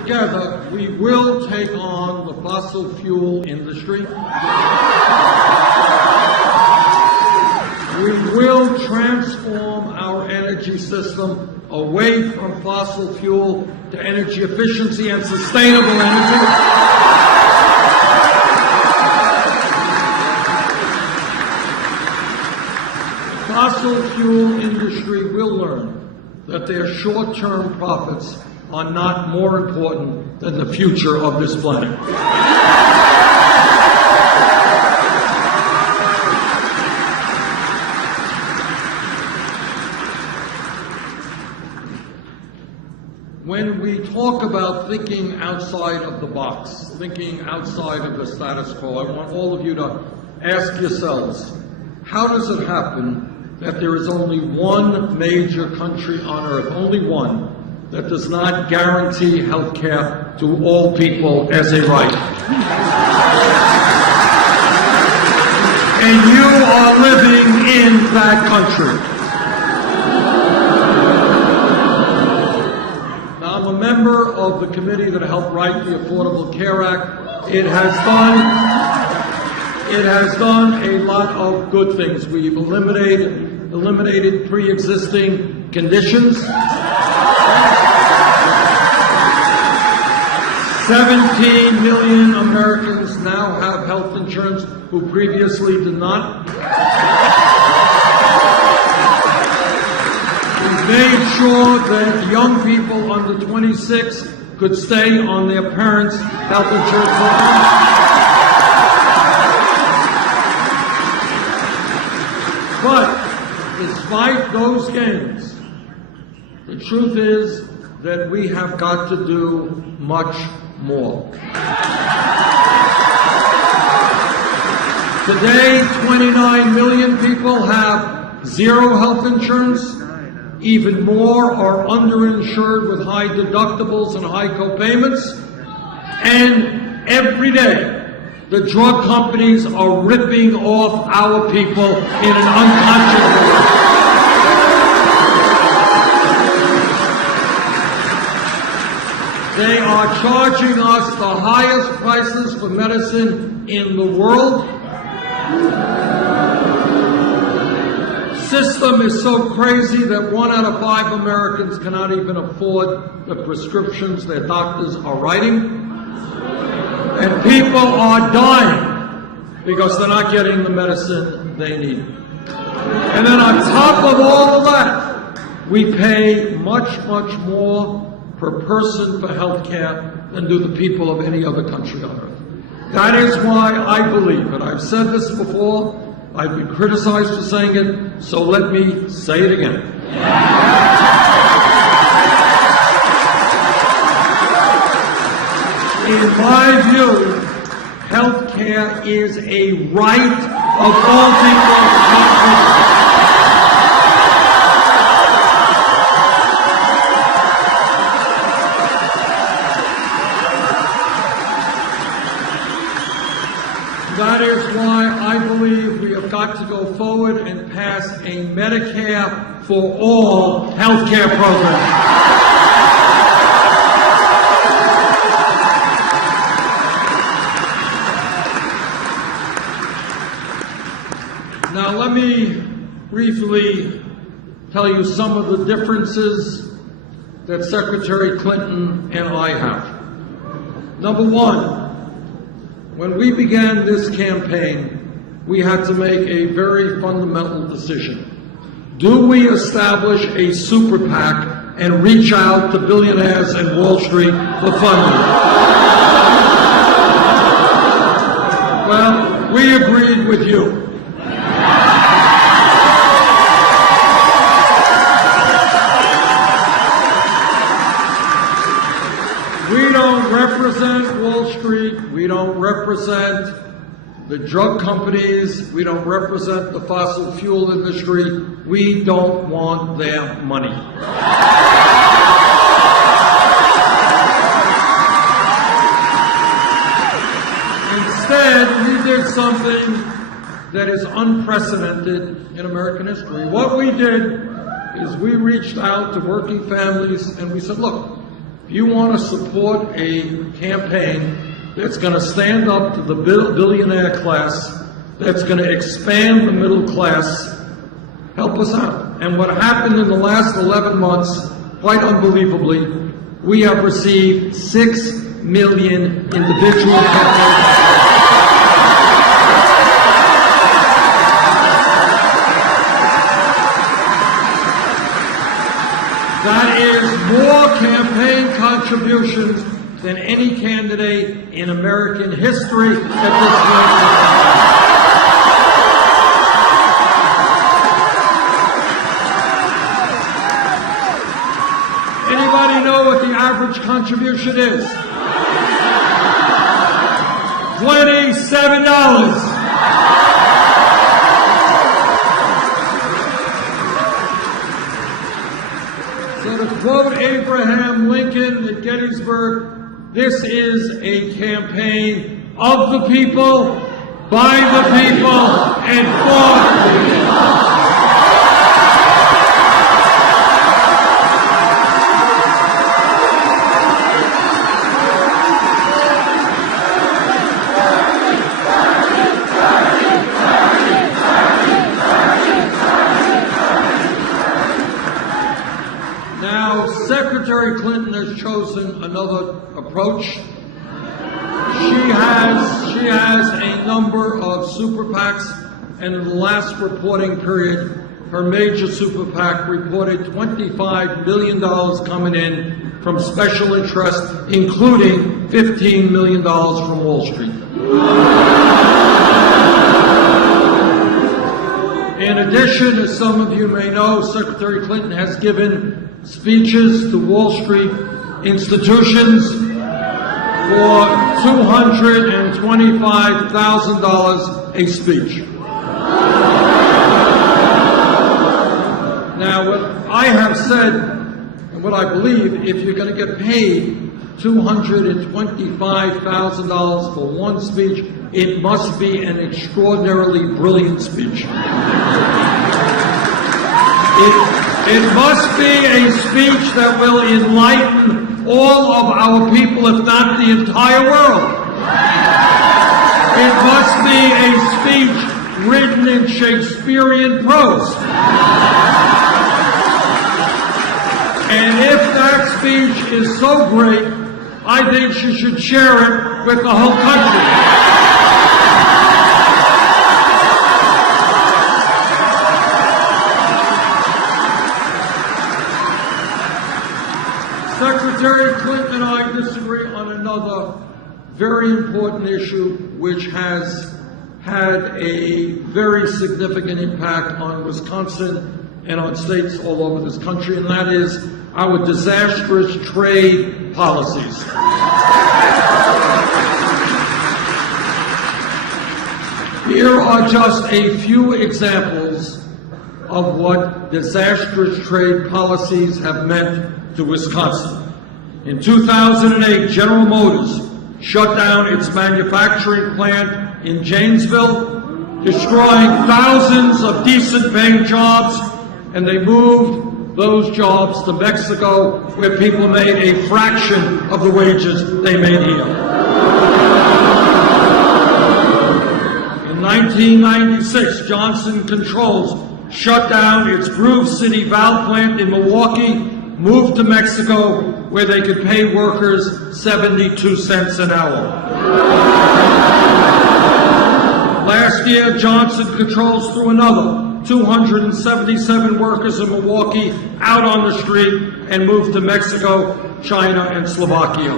together, we will take on the fossil fuel industry. We will transform our energy system away from fossil fuel to energy efficiency and sustainable energy. Fossil fuel industry will learn that their short-term profits are not more important than the future of this planet. When we talk about thinking outside of the box, thinking outside of the status quo, I want all of you to ask yourselves, how does it happen that there is only one major country on earth, only one, that does not guarantee health care to all people as a right? And you are living in that country. Now, I'm a member of the committee that helped write the Affordable Care Act. It has done a lot of good things. We've eliminated pre-existing conditions. 17 million Americans now have health insurance who previously did not. We've made sure that young people under 26 could stay on their parents' health insurance program. But despite those gains, the truth is that we have got to do much more. Today, 29 million people have zero health insurance. Even more are underinsured with high deductibles and high co-payments. And every day, the drug companies are ripping off our people in an unconscionable way. They are charging us the highest prices for medicine in the world. System is so crazy that 1 out of 5 Americans cannot even afford the prescriptions their doctors are writing. And people are dying because they're not getting the medicine they need. And then on top of all of that, we pay much, much more per person for health care than do the people of any other country on earth. That is why I believe, and I've said this before, I've been criticized for saying it, so let me say it again. In my view, health care is a right of all people. That is why I believe we have got to go forward and pass a Medicare for all health care program. Now, let me briefly tell you some of the differences that Secretary Clinton and I have. Number one, when we began this campaign, we had to make a very fundamental decision. Do we establish a super PAC and reach out to billionaires and Wall Street for funding? Well, we agreed with you. We don't represent Wall Street. We don't represent the drug companies. We don't represent the fossil fuel industry. We don't want their money. Instead, we did something that is unprecedented in American history. What we did is we reached out to working families and we said, look, If you want to support a campaign that's going to stand up to the billionaire class, that's going to expand the middle class, help us out. And what happened in the last 11 months, quite unbelievably, we have received 6 million individual campaigns. That is more campaign contributions than any candidate in American history at this point. Anybody know what the average contribution is? $27. So to quote Abraham Lincoln at Gettysburg, this is a campaign of the people, by the people, and for the people. Now, Secretary Clinton has chosen another approach. She has a number of super PACs, and in the last reporting period, her major super PAC reported $25 billion coming in from special interests, including $15 million from Wall Street. In addition, as some of you may know, Secretary Clinton has given speeches to Wall Street institutions for $225,000 a speech. Now, what I have said, and what I believe, if you're going to get paid $225,000 for one speech, it must be an extraordinarily brilliant speech. It must be a speech that will enlighten all of our people, if not the entire world. It must be a speech written in Shakespearean prose. And if that speech is so great, I think she should share it with the whole country. Secretary Clinton and I disagree on another very important issue which has had a very significant impact on Wisconsin and on states all over this country, and that is our disastrous trade policies. Here are just a few examples of what disastrous trade policies have meant to Wisconsin. In 2008, General Motors shut down its manufacturing plant in Janesville, destroying thousands of decent-paying jobs, and they moved those jobs to Mexico, where people made a fraction of the wages they made here. In 1996, Johnson Controls shut down its Grove City valve plant in Milwaukee, moved to Mexico, where they could pay workers 72 cents an hour. Last year, Johnson Controls threw another 277 workers in Milwaukee out on the street and moved to Mexico, China, and Slovakia.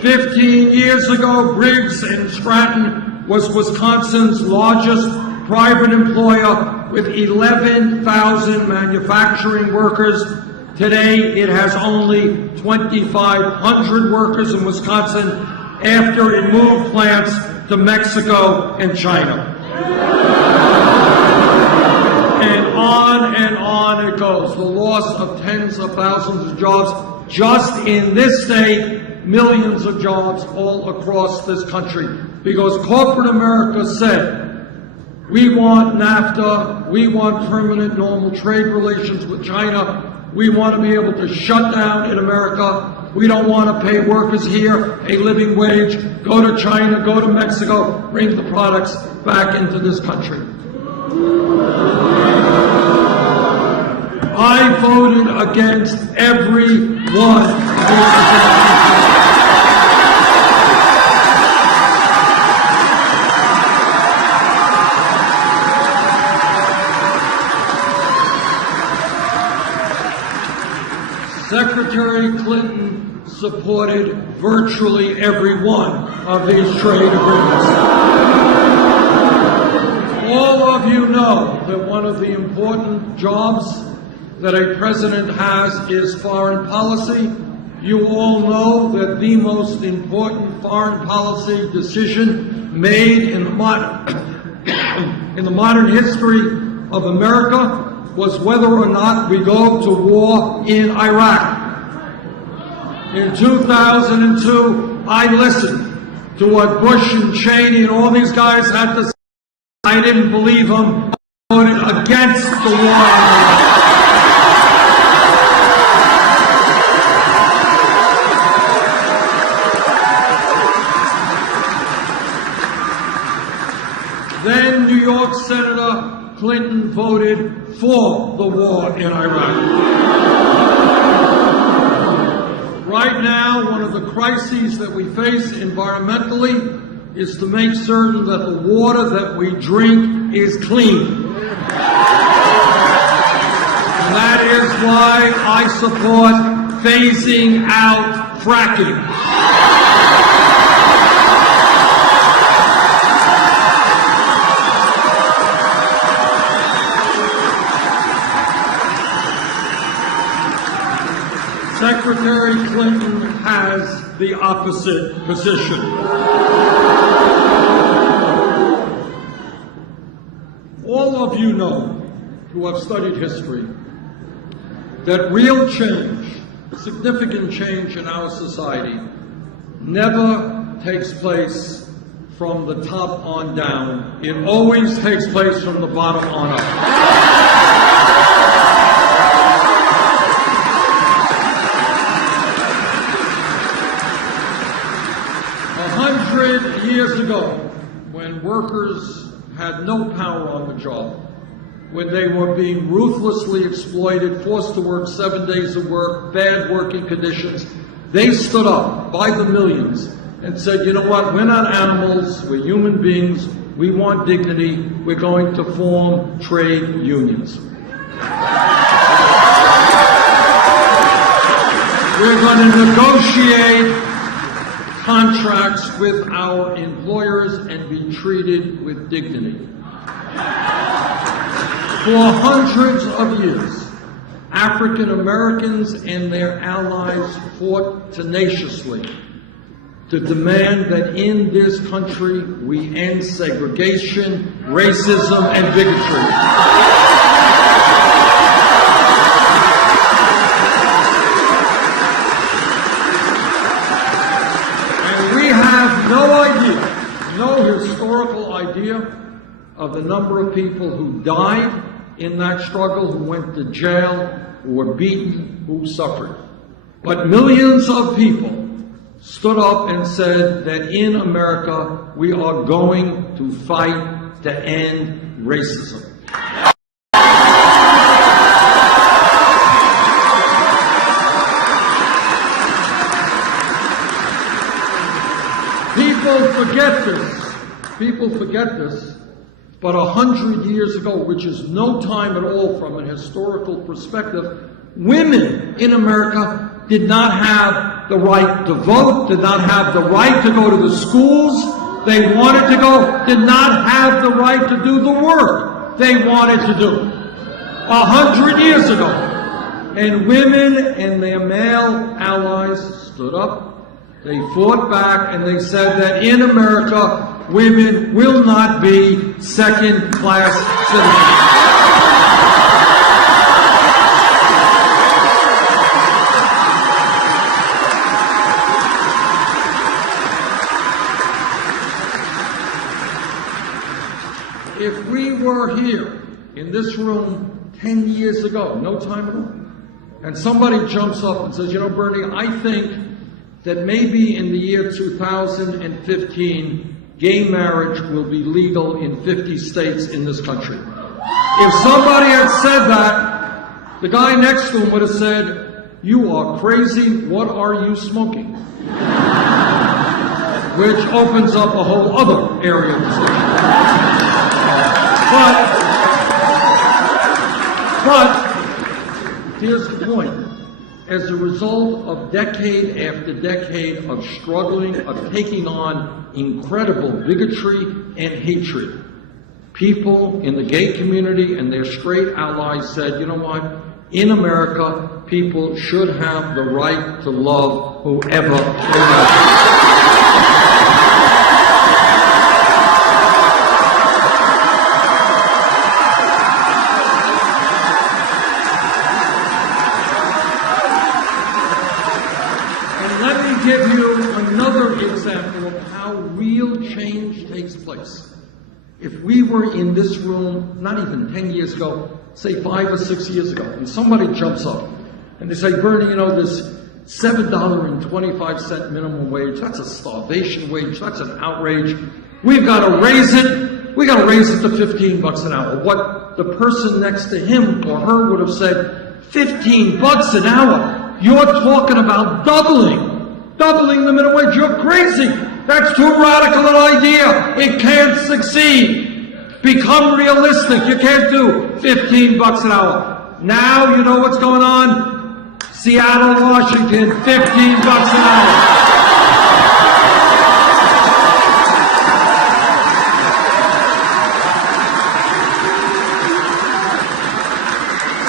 15 years ago, Briggs & Stratton was Wisconsin's largest private employer with 11,000 manufacturing workers. Today, it has only 2,500 workers in Wisconsin after it moved plants to Mexico and China. And on it goes. The loss of tens of thousands of jobs just in this state, millions of jobs all across this country. Because corporate America said, we want NAFTA, we want permanent normal trade relations with China, We want to be able to shut down in America. We don't want to pay workers here a living wage, go to China, go to Mexico, bring the products back into this country. I voted against every one of these. Secretary Clinton supported virtually every one of these trade agreements. All of you know that one of the important jobs that a president has is foreign policy. You all know that the most important foreign policy decision made in the modern history of America was whether or not we go to war in Iraq. In 2002, I listened to what Bush and Cheney and all these guys had to say. I didn't believe them. I voted against the war in Iraq. Then New York Senator Clinton voted for the war in Iraq. Right now, one of the crises that we face environmentally is to make certain that the water that we drink is clean. And that is why I support phasing out fracking. Secretary Clinton has the opposite position. All of you know, who have studied history, that real change, significant change in our society, never takes place from the top on down. It always takes place from the bottom on up. 100 years ago, when workers had no power on the job, when they were being ruthlessly exploited, forced to work 7 days of work, bad working conditions, they stood up by the millions and said, you know what, we're not animals, we're human beings, we want dignity, we're going to form trade unions. We're going to negotiate contracts with our employers and be treated with dignity. For hundreds of years, African Americans and their allies fought tenaciously to demand that in this country we end segregation, racism, and bigotry. No historical idea of the number of people who died in that struggle, who went to jail, who were beaten, who suffered. But millions of people stood up and said that in America we are going to fight to end racism. People forget this, but 100 years ago, which is no time at all from a historical perspective, women in America did not have the right to vote, did not have the right to go to the schools they wanted to go, did not have the right to do the work they wanted to do. 100 years ago. And women and their male allies stood up. They fought back and they said that in America, women will not be second-class citizens. If we were here in this room 10 years ago, no time at all, and somebody jumps up and says, you know, Bernie, I think that maybe in the year 2015, gay marriage will be legal in 50 states in this country. If somebody had said that, the guy next to him would have said, you are crazy, what are you smoking? Which opens up a whole other area of discussion. But here's the point. As a result of decade after decade of struggling, of taking on incredible bigotry and hatred, people in the gay community and their straight allies said, you know what? In America, people should have the right to love whoever they love. Give you another example of how real change takes place. If we were in this room, not even 10 years ago, say 5 or 6 years ago, and somebody jumps up and they say, Bernie, you know, this $7.25 minimum wage, that's a starvation wage, that's an outrage. We've got to raise it. We've got to raise it to $15 an hour. What the person next to him or her would have said, $15 an hour? You're talking about doubling the minimum wage. You're crazy. That's too radical an idea. It can't succeed. Become realistic. You can't do $15 an hour. Now you know what's going on? Seattle, Washington, $15 an hour.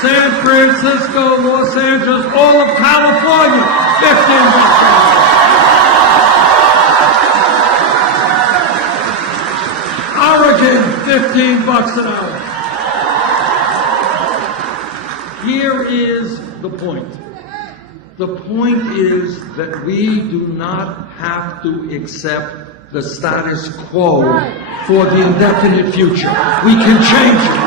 San Francisco, Los Angeles, all of California, $15 an hour. Oregon, $15 an hour. Here is the point. The point is that we do not have to accept the status quo for the indefinite future. We can change it.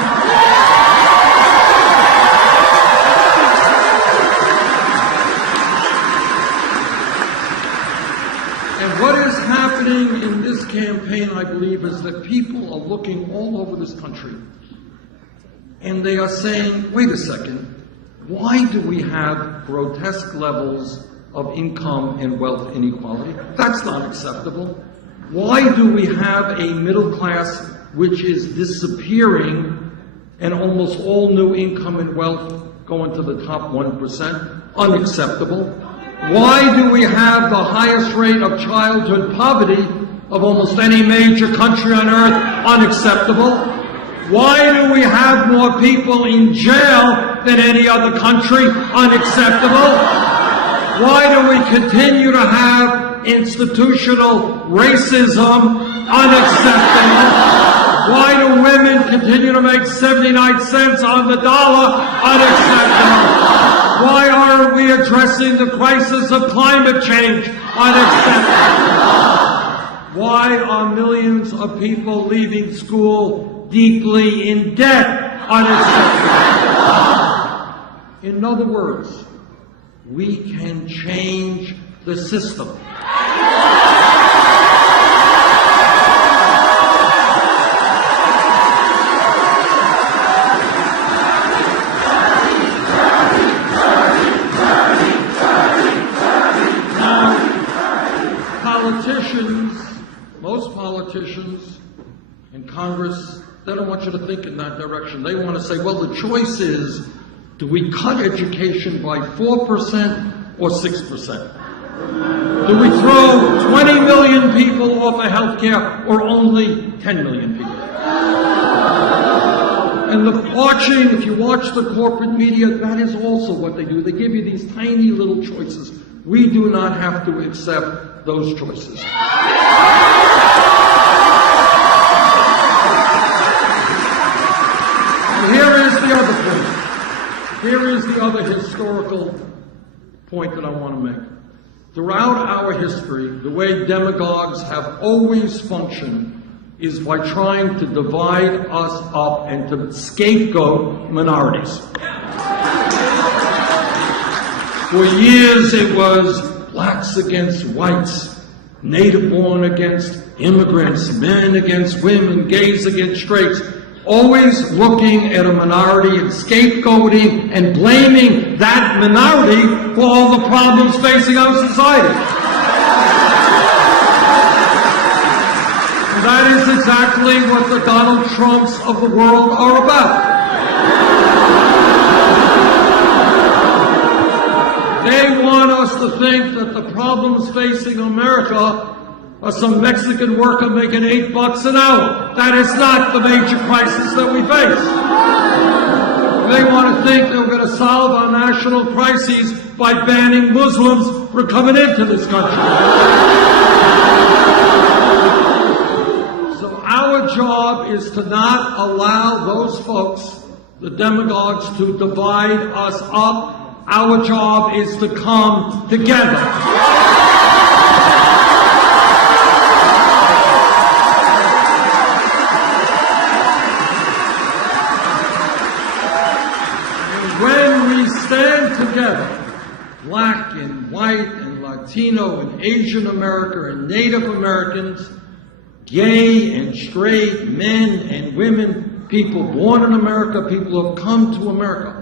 What is happening in this campaign, I believe, is that people are looking all over this country and they are saying, wait a second, why do we have grotesque levels of income and wealth inequality? That's not acceptable. Why do we have a middle class which is disappearing and almost all new income and wealth going to the top 1%? Unacceptable. Why do we have the highest rate of childhood poverty of almost any major country on earth? Unacceptable. Why do we have more people in jail than any other country? Unacceptable. Why do we continue to have institutional racism? Unacceptable. Why do women continue to make 79 cents on the dollar? Unacceptable. Why aren't we addressing the crisis of climate change? Unacceptable. Why are millions of people leaving school deeply in debt? Unacceptable. In other words, we can change the system. Most politicians in Congress, they don't want you to think in that direction. They want to say, well, the choice is, do we cut education by 4% or 6%? Do we throw 20 million people off of health care or only 10 million people? And if you watch the corporate media, that is also what they do. They give you these tiny little choices. We do not have to accept those choices. Here is the other point. Here is the other historical point that I want to make. Throughout our history, the way demagogues have always functioned is by trying to divide us up and to scapegoat minorities. For years it was blacks against whites, native-born against immigrants, men against women, gays against straights, always looking at a minority and scapegoating and blaming that minority for all the problems facing our society. And that is exactly what the Donald Trumps of the world are about. They want us to think that the problems facing America are some Mexican worker making $8 an hour. That is not the major crisis that we face. They want to think they're going to solve our national crises by banning Muslims from coming into this country. So our job is to not allow those folks, the demagogues, to divide us up. Our job is to come together. And when we stand together, black and white and Latino and Asian America and Native Americans, gay and straight, men and women, people born in America, people who have come to America,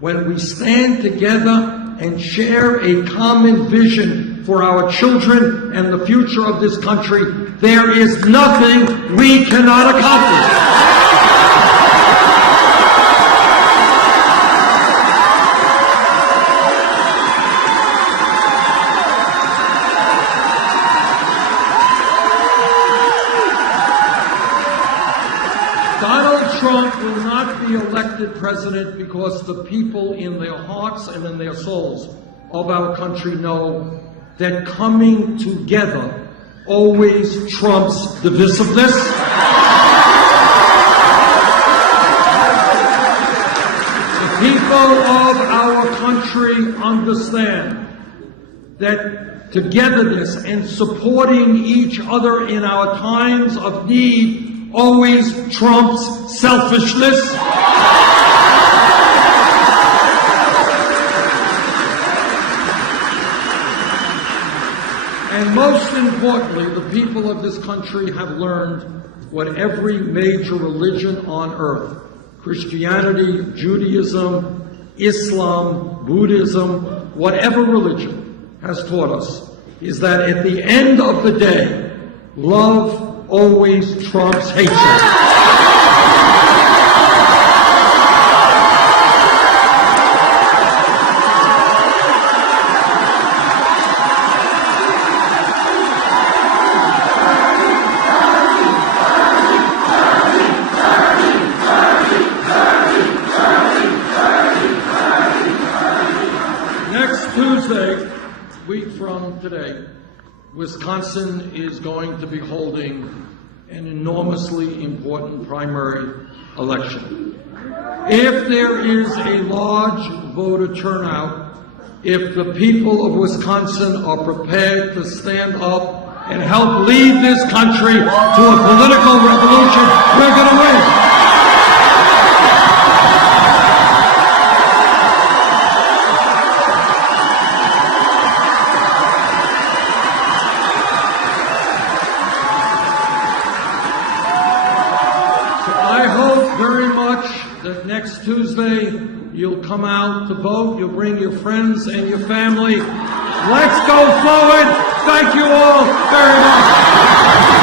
when we stand together and share a common vision for our children and the future of this country, there is nothing we cannot accomplish. Donald Trump will not be elected president because the people in their hearts and in their souls of our country know that coming together always trumps divisiveness. The people of our country understand that togetherness and supporting each other in our times of need always trumps selfishness. And most importantly, the people of this country have learned what every major religion on earth, Christianity, Judaism, Islam, Buddhism, whatever religion has taught us, is that at the end of the day, love always trumps hatred. Next Tuesday, a week from today, Wisconsin is going to be holding an enormously important primary election. If there is a large voter turnout, if the people of Wisconsin are prepared to stand up and help lead this country to a political revolution, we're going to win. Very much that next Tuesday you'll come out to vote, you'll bring your friends and your family. Let's go forward. Thank you all very much.